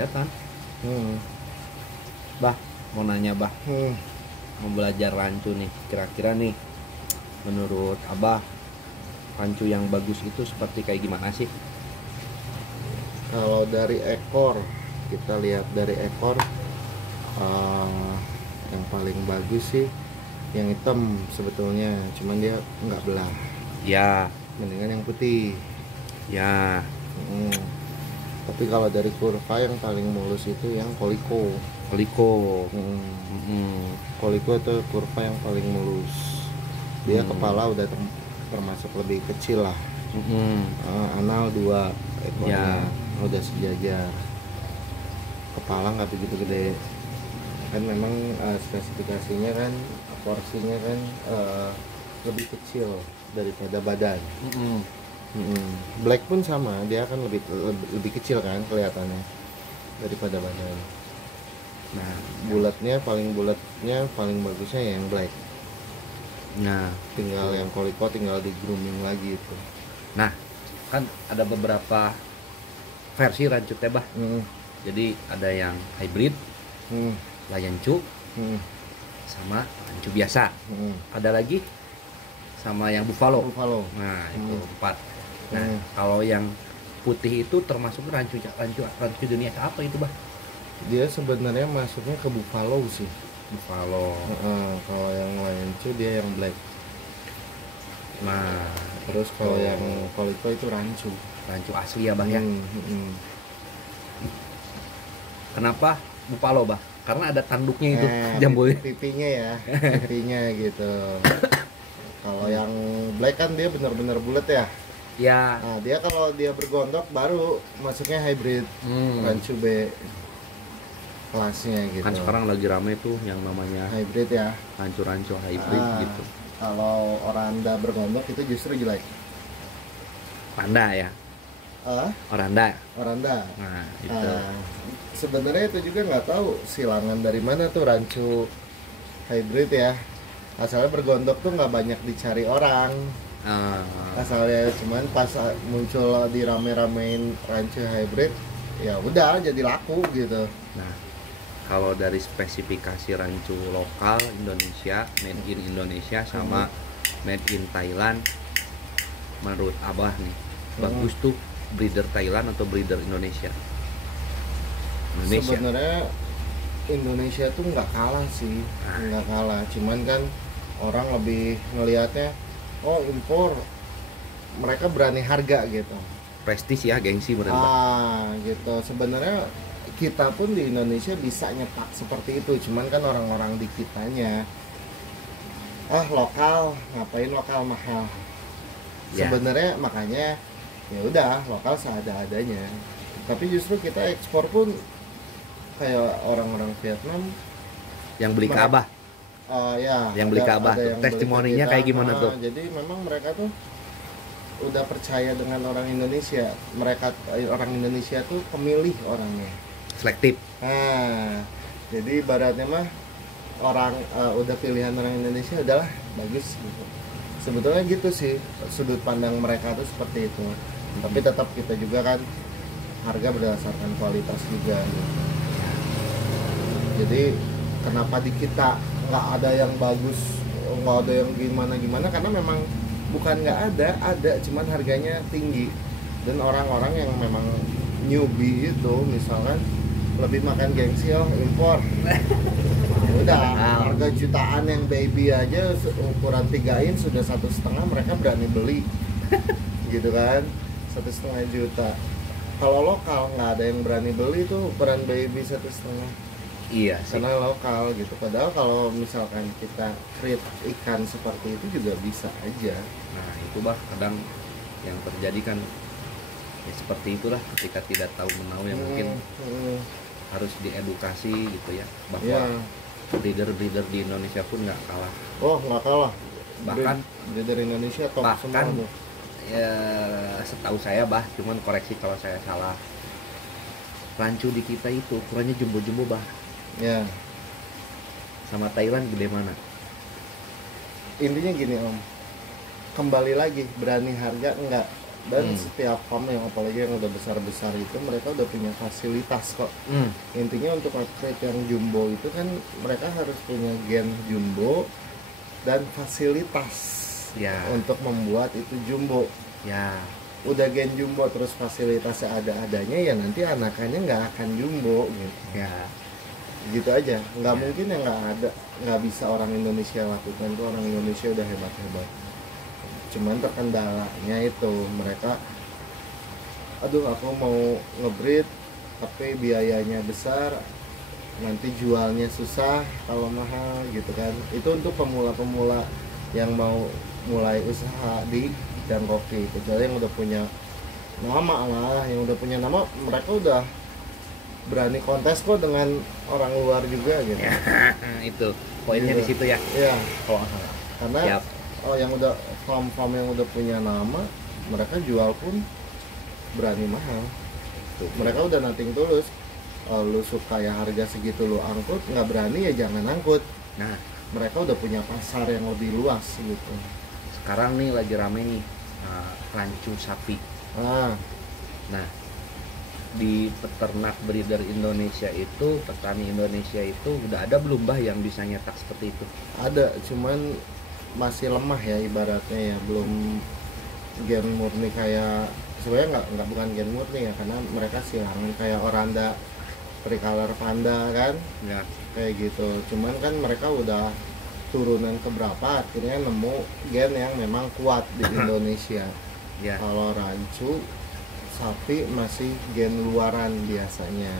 kelihatan. Hmm. Bah, mau nanya bah, Hmm. mau belajar rancu nih, kira-kira nih menurut abah rancu yang bagus itu seperti kayak gimana sih? Kalau dari ekor, kita lihat dari ekor, uh, yang paling bagus sih yang hitam sebetulnya, cuman dia nggak belah. Ya, Mendingan yang putih. ya. Hmm. Tapi kalau dari kurva yang paling mulus itu yang koliko. Koliko. Koliko itu kurva yang paling mulus. Dia kepala udah termasuk lebih kecil lah. Anal 2 ekornya, udah sejajar. Kepala nggak begitu gede. Kan memang spesifikasinya kan, porsinya kan lebih kecil daripada badan. Black pun sama, dia akan lebih kecil kan kelihatannya daripada badan. Nah, paling bulatnya paling bagusnya yang black. Nah, Tinggal yang koliko tinggal di grooming lagi itu. nah kan ada beberapa versi rancu teh bah. Jadi ada yang hybrid, layancu, sama rancu biasa. Ada lagi sama yang buffalo. Nah, itu 4. Nah, kalau yang putih itu termasuk rancu jenis apa itu, bah? Dia sebenarnya masuknya ke buffalo sih. Buffalo. Kalau yang layancu dia yang black. Nah, terus kalau yang koliko itu rancu asli ya, bah ya. Kenapa buffalo, bah? Karena ada tanduknya itu, jambul pipinya gitu. Kalau yang black kan dia benar-benar bulat ya. Ya. Nah, dia kalau dia bergondok baru masuknya hybrid, rancu B kelasnya gitu. Kan sekarang lagi rame tuh yang namanya hybrid ya. Rancu hybrid gitu. Kalau oranda bergondok itu justru jelek. Oranda ya. Oranda. Nah, itu. Sebenarnya itu juga nggak tahu silangan dari mana tuh rancu hybrid ya. Asalnya bergondok tuh nggak banyak dicari orang. Asalnya cuman pas muncul di rame-ramein rancu hybrid, ya udah jadi laku gitu. Nah, kalau dari spesifikasi rancu lokal Indonesia, made in Indonesia sama made in Thailand, menurut abah nih bagus tuh breeder Thailand atau breeder Indonesia? Sebenarnya Indonesia tuh nggak kalah sih, nggak kalah. Cuman kan orang lebih ngelihatnya, oh impor, mereka berani harga gitu. Prestis ya, gengsi bener. Gitu. Sebenarnya kita pun di Indonesia bisa nyetak seperti itu, cuman kan orang-orang di kitanya, lokal, ngapain lokal mahal. Sebenarnya makanya ya udah lokal seada-adanya. Tapi justru kita ekspor pun kayak orang-orang Vietnam yang beli ke abah. Yang beli ke abah tuh testimoninya kayak gimana tuh? Jadi memang mereka tuh udah percaya dengan orang Indonesia. Orang Indonesia tuh pemilih orangnya. Selektif. Jadi ibaratnya mah orang udah pilihan orang Indonesia udahlah bagus gitu. Sebetulnya gitu sih sudut pandang mereka tuh seperti itu. Tapi tetap kita juga kan harga berdasarkan kualitas juga gitu. Jadi kenapa di kita nggak ada yang bagus, nggak ada yang gimana karena memang bukan nggak ada cuman harganya tinggi. Dan orang-orang yang memang newbie itu misalkan lebih makan gengsi impor. Udah harga jutaan yang baby aja ukuran 3 in sudah 1,5 mereka berani beli. Gitu kan, 1,5 juta. Kalau lokal nggak ada yang berani beli tuh ukuran baby 1,5. Iya sih. Karena lokal gitu. Padahal kalau misalkan kita treat ikan seperti itu juga bisa aja. Nah itu bah kadang yang terjadi kan ya seperti itulah, ketika tidak tahu menahu ya mungkin harus diedukasi gitu ya, bahwa breeder di Indonesia pun nggak kalah. Nggak kalah. Bahkan breeder Indonesia top semua tuh. Ya setahu saya bah, cuman koreksi kalau saya salah, rancu di kita itu ukurannya jumbo-jumbo bah. Ya. Sama Thailand gede mana? Intinya gini om, kembali lagi berani harga enggak. Dan setiap farm yang apalagi yang udah besar-besar itu mereka udah punya fasilitas kok. Intinya untuk atlet yang jumbo itu kan mereka harus punya gen jumbo dan fasilitas untuk membuat itu jumbo. Udah gen jumbo terus fasilitasnya ada-adanya, ya nanti anakannya nggak akan jumbo gitu. Gitu aja, nggak mungkin yang nggak bisa orang Indonesia lakukan. Tuh orang Indonesia udah hebat-hebat, cuman terkendalanya itu mereka, aduh aku mau ngebreed tapi biayanya besar, nanti jualnya susah kalau mahal gitu kan. Itu untuk pemula-pemula yang mau mulai usaha di dan kopi. Kecuali yang udah punya nama lah, yang udah punya nama mereka udah berani kontes kok dengan orang luar juga gitu. Itu poinnya di situ ya. Iya, karena yang udah farm yang udah punya nama, mereka jual pun berani mahal. Mereka udah nothing tulus. Lu suka ya harga segitu lu angkut, nggak berani ya jangan angkut. Nah, mereka udah punya pasar yang lebih luas gitu. Sekarang nih lagi rame nih rancu sapi. Nah, di peternak breeder Indonesia itu, petani Indonesia itu udah ada belum bah yang bisa nyetak seperti itu? Ada, cuman masih lemah ya ibaratnya ya, belum gen murni kayak, sebenarnya nggak bukan gen murni ya, karena mereka silangan kayak Oranda, tricolor panda kan, kayak gitu. Cuman kan mereka udah turunan keberapa akhirnya nemu gen yang memang kuat di Indonesia. Kalau rancu sapi masih gen luaran biasanya.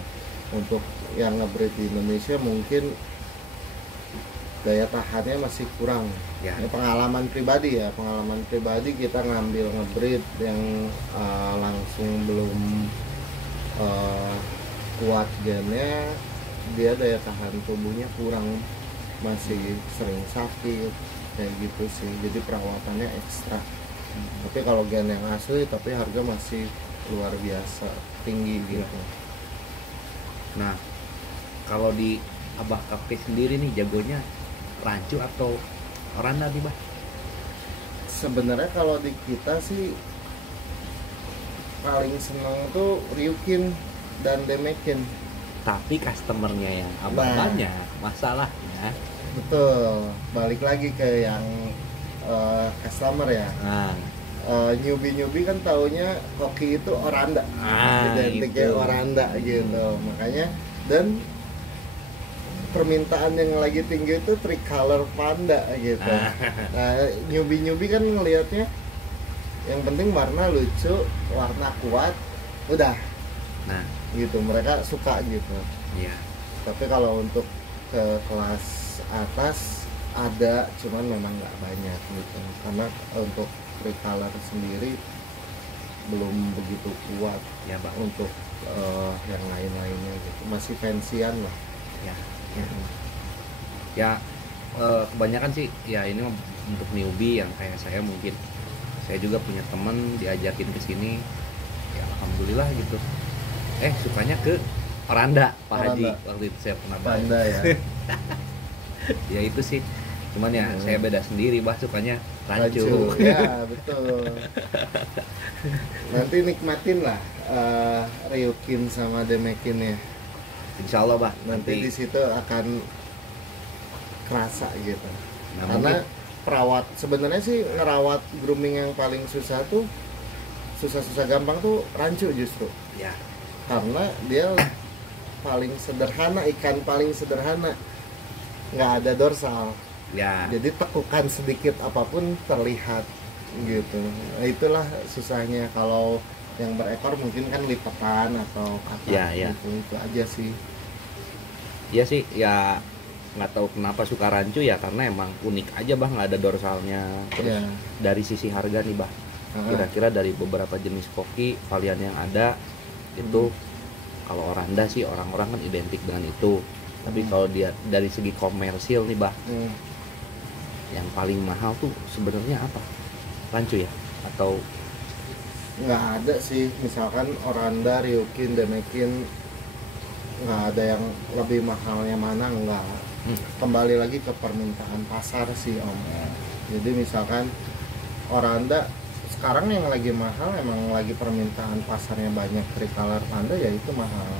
Untuk yang ngebreed di Indonesia mungkin daya tahannya masih kurang. Pengalaman pribadi kita ngambil ngebreed yang langsung belum kuat gennya, dia daya tahan tubuhnya kurang, masih sering sakit kayak gitu sih. Jadi perawatannya ekstra. Tapi kalau gen yang asli tapi harga masih luar biasa tinggi gitu. Nah, kalau di Abah Kafe sendiri nih jagonya rancu atau Oranda nih bah? Sebenarnya kalau di kita sih paling seneng tuh Ryukin dan Demekin. Tapi customernya yang Abah banyak masalahnya. Betul, balik lagi ke yang customer ya. Newbie kan taunya koki itu Oranda, identiknya Oranda gitu. Makanya, dan permintaan yang lagi tinggi itu tricolor panda gitu. Nah, newbie kan ngelihatnya yang penting warna lucu, warna kuat, udah. Nah, gitu mereka suka gitu. Tapi kalau untuk ke kelas atas ada, cuman memang nggak banyak gitu. Karena untuk tricolor sendiri belum begitu kuat untuk yang lain-lainnya gitu. Masih fansyan lah. Kebanyakan sih ya ini untuk newbie yang kayak saya. Mungkin saya juga punya teman diajakin ke sini, ya alhamdulillah gitu. Sukanya ke Oranda, Pak Haji waktu itu saya pernah Panda ya. Ya itu sih, cuman ya saya beda sendiri, bah sukanya rancu. Ya betul. Nanti nikmatin lah Ryukin sama Demekin ya. Insya Allah bah. Nanti di situ akan kerasa gitu. Karena perawat, sebenarnya sih ngerawat grooming yang paling susah tuh, susah gampang tuh rancu justru. Karena dia paling sederhana, ikan paling sederhana, nggak ada dorsal. Jadi tekukan sedikit apapun terlihat gitu. Nah, itulah susahnya. Kalau yang berekor mungkin kan lipatan atau apa gitu. Itu aja sih. Iya sih, ya nggak tahu kenapa suka rancu ya, karena emang unik aja bah, nggak ada dorsalnya. Terus dari sisi harga nih bah, kira-kira dari beberapa jenis koki varian yang ada itu, kalau Oranda sih orang-orang kan identik dengan itu. Tapi kalau dia dari segi komersil nih bah, yang paling mahal tuh sebenarnya apa? Rancu ya? Atau nggak ada sih, misalkan Oranda, Ryukin, Demekin, nggak ada yang lebih mahalnya mana, nggak. Kembali lagi ke permintaan pasar sih om. Jadi misalkan Oranda sekarang yang lagi mahal, emang lagi permintaan pasarnya banyak tricolor panda ya itu mahal.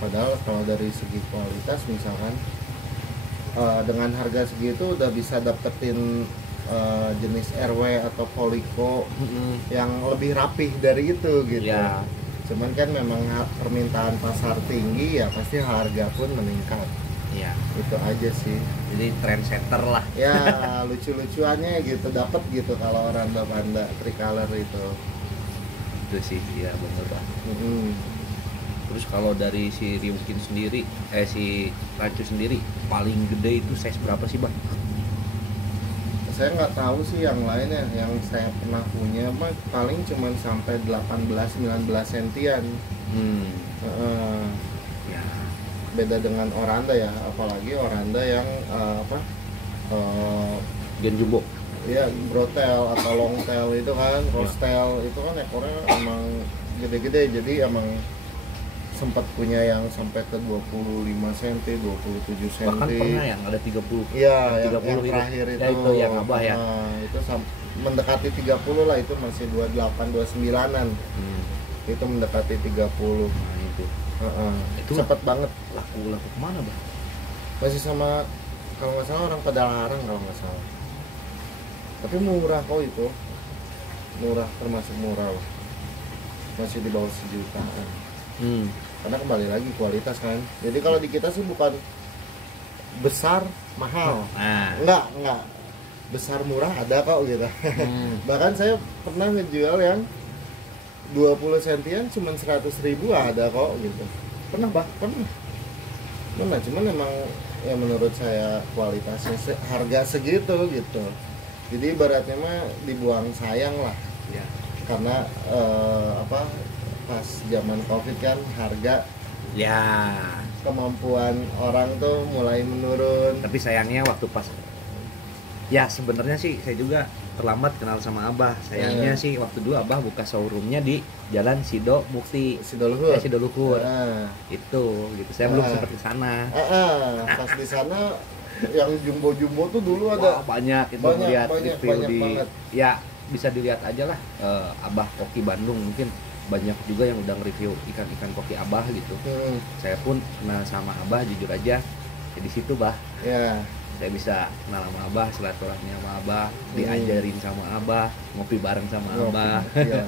Padahal kalau dari segi kualitas misalkan dengan harga segitu udah bisa dapetin jenis RW atau Poliko yang lebih rapih dari itu gitu. Ya. Cuman kan memang permintaan pasar tinggi ya pasti harga pun meningkat. Ya. Itu aja sih. Jadi trendsetter lah. Ya lucu-lucuannya gitu dapat gitu kalau oranda panda tricolor itu. Itu sih ya bener lah. Terus kalau dari si Ryukin sendiri, si Rancu sendiri paling gede itu size berapa sih bang? Saya nggak tahu sih yang lainnya, yang saya pernah punya mah paling cuman sampai 18-19 sentian. Ya. Beda dengan oranda ya, apalagi oranda yang Gen jumbo. ya brotail atau longtail itu kan, rostail itu kan ekornya emang gede-gede, jadi emang sempat punya yang sampai ke 25 cm, 27 cm. Bahkan pernah yang ada 30. Iya, yang itu. terakhir itu. Ya, itu yang abah ya. Itu mendekati 30 lah, itu masih 28, 29-an. Itu mendekati 30. Nah, itu. Itu cepat banget. Laku kemana bang? Masih sama, kalau nggak salah orang Padalarang kalau nggak salah. Tapi murah kok itu. Murah, termasuk murah lah. Masih di bawah sejutaan. Karena kembali lagi kualitas kan. Jadi kalau di kita sih bukan besar mahal, enggak besar murah ada kok gitu. Bahkan saya pernah ngejual yang 20 sentian cuman 100.000 ada kok gitu. Pernah cuman emang ya menurut saya kualitasnya harga segitu gitu. Jadi ibaratnya mah dibuang sayang lah ya. Karena pas zaman Covid kan harga ya, kemampuan orang tuh mulai menurun. Tapi sayangnya waktu pas ya sebenarnya sih saya juga terlambat kenal sama Abah. Sayangnya sih waktu dulu Abah buka showroomnya di Jalan Sido Mukti. Sido Luhur. Itu gitu. Saya belum sempat ke sana. Pas di sana yang jumbo-jumbo tuh dulu ada banyak itu lihat review di banget. Ya bisa dilihat aja lah Abah Koki Bandung, mungkin banyak juga yang udah nge-review ikan-ikan koki Abah gitu. Saya pun kenal sama Abah jujur aja ya di situ bah. Ya. Saya bisa kenal sama Abah, silaturahmi sama Abah, diajarin sama Abah, ngopi bareng sama Abah. Ya.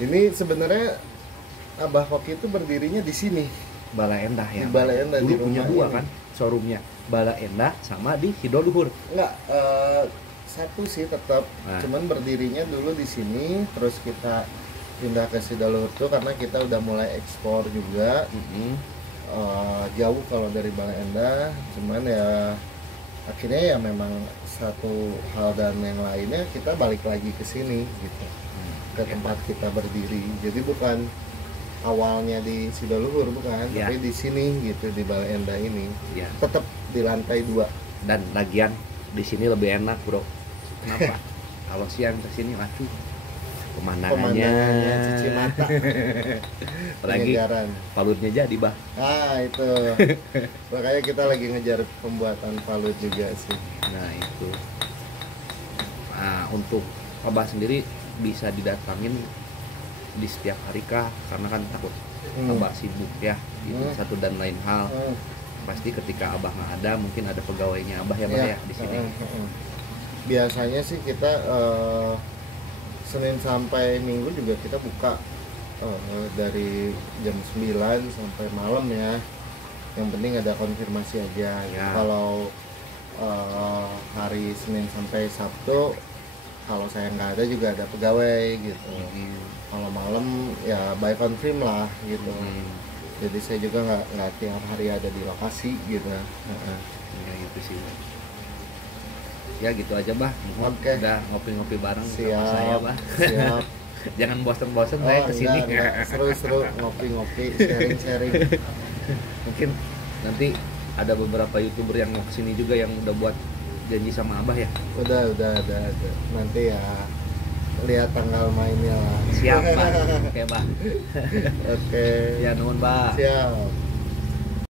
Ini sebenarnya Abah Koki itu berdirinya di sini. Bala Endah ya. Di Bala Endah dulu punya dua kan showroomnya, Bala Endah sama di Sido Luhur. Enggak, satu sih tetap, cuman berdirinya dulu di sini, terus kita pindah ke Sido Luhur tuh karena kita udah mulai ekspor juga. Jauh kalau dari Bala Endah, cuman ya akhirnya ya memang satu hal dan yang lainnya kita balik lagi ke sini gitu, ke tempat kita berdiri. Jadi bukan awalnya di Sido Luhur bukan, tapi di sini gitu, di Bala Endah ini. Tetap di lantai 2. Dan lagian di sini lebih enak bro. Kenapa? Kalau siang ke sini waduh pemandangannya cuci mata. Apalagi palutnya jadi bah. Itu makanya kita lagi ngejar pembuatan palut juga sih. Nah itu. Nah untuk Abah sendiri bisa didatangin di setiap hari kah? Karena kan takut Abah sibuk ya, itu satu dan lain hal. Pasti ketika Abah nggak ada mungkin ada pegawainya Abah ya bah ya di sini. Biasanya sih kita Senin sampai Minggu juga kita buka dari jam 9 sampai malam ya. Yang penting ada konfirmasi aja. Kalau hari Senin sampai Sabtu kalau saya nggak ada juga ada pegawai gitu. Kalau malam ya by confirm lah gitu. Jadi saya juga nggak tiap hari ada di lokasi gitu. Ya gitu sih. Ya gitu aja bah. Udah ngopi-ngopi bareng sama saya bah. Siap. Jangan bosen-bosen saya kesini. Seru-seru ngopi-ngopi, sharing-sharing. Mungkin nanti ada beberapa YouTuber yang mau kesini juga yang udah buat janji sama Abah ya. Udah. Nanti ya lihat tanggal mainnya lah. Siap bah. Oke bah. Oke. Ya nuhun bah. Siap.